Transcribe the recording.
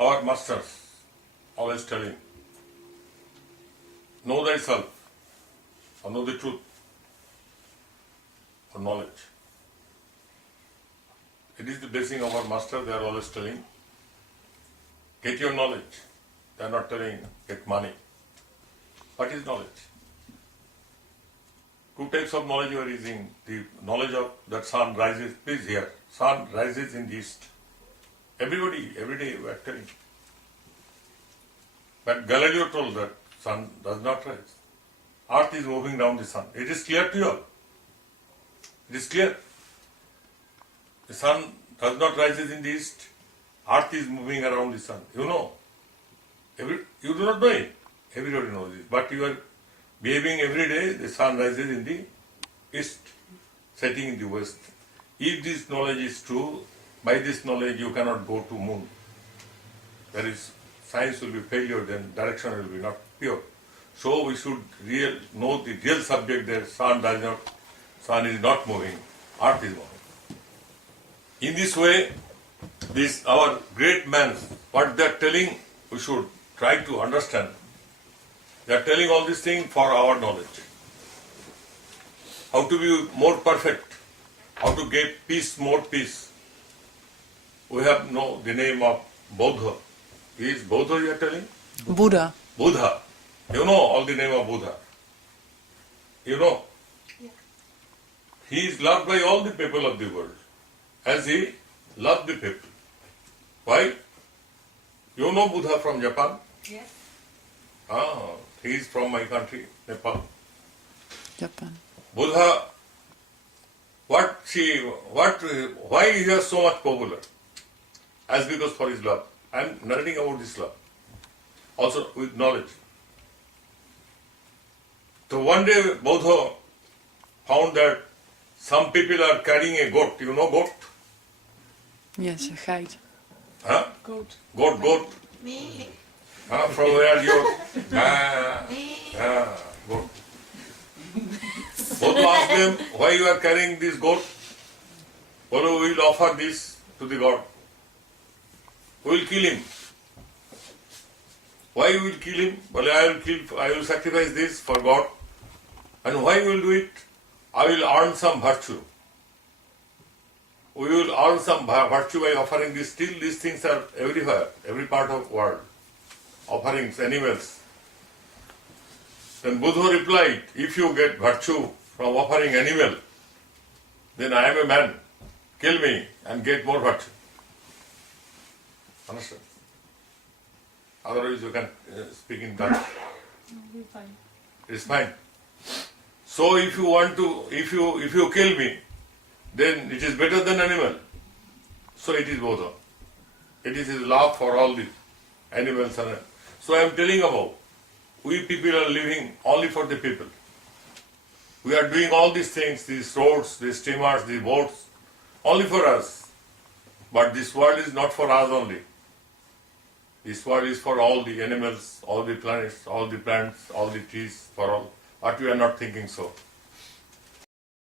Our masters always telling, know thyself, or know the truth, or knowledge. It is the blessing of our master, they are always telling, get your knowledge. They are not telling, get money. What is knowledge? Two types of knowledge you are using. The knowledge of that sun rises, please hear, sun rises in the east. Everybody, every day we are telling. But Galileo told that sun does not rise. Earth is moving around the sun. It is clear to you all. It is clear. The sun does not rise in the east. Earth is moving around the sun. You know. You do not know it. Everybody knows it. But you are behaving every day, the sun rises in the east, setting in the west. If this knowledge is true, by this knowledge you cannot go to moon. There is, science will be failure, then direction will be not pure. So we should know the real subject that sun is not moving, earth is moving. In this way, our great men, what they are telling, we should try to understand. They are telling all these things for our knowledge. How to be more perfect, how to get peace, more peace. We have the name of Buddha. He is Buddha, you are telling? Buddha. Buddha. You know all the name of Buddha. You know? Yeah. He is loved by all the people of the world, as he loved the people. Why? You know Buddha from Japan? Yes. He is from my country, Nepal. Japan. Buddha, why he is so much popular? As because for his love. I am narrating about this love. Also with knowledge. So one day Buddha found that some people are carrying a goat. You know goat? Yes, a geit. Huh? Goat. Goat. Me. From where you goat. Buddha asked them, why you are carrying this goat? Buddha will offer this to the God. We will kill him. Why you will kill him? Well, I will sacrifice this for God. And why you will do it? I will earn some virtue. We will earn some virtue by offering this. Still these things are everywhere, every part of the world. Offerings, animals. Then Buddha replied, if you get virtue from offering animal, then I am a man. Kill me and get more virtue. Understand? Otherwise you can speak in Dutch. We're fine. It is fine. So if you kill me, then it is better than animal. So it is Buddha. It is his love for all the animals. So I am telling about, we people are living only for the people. We are doing all these things, these roads, these steamers, these boats, only for us. But this world is not for us only. This world is for all the animals, all the planets, all the plants, all the trees, for all. But we are not thinking so.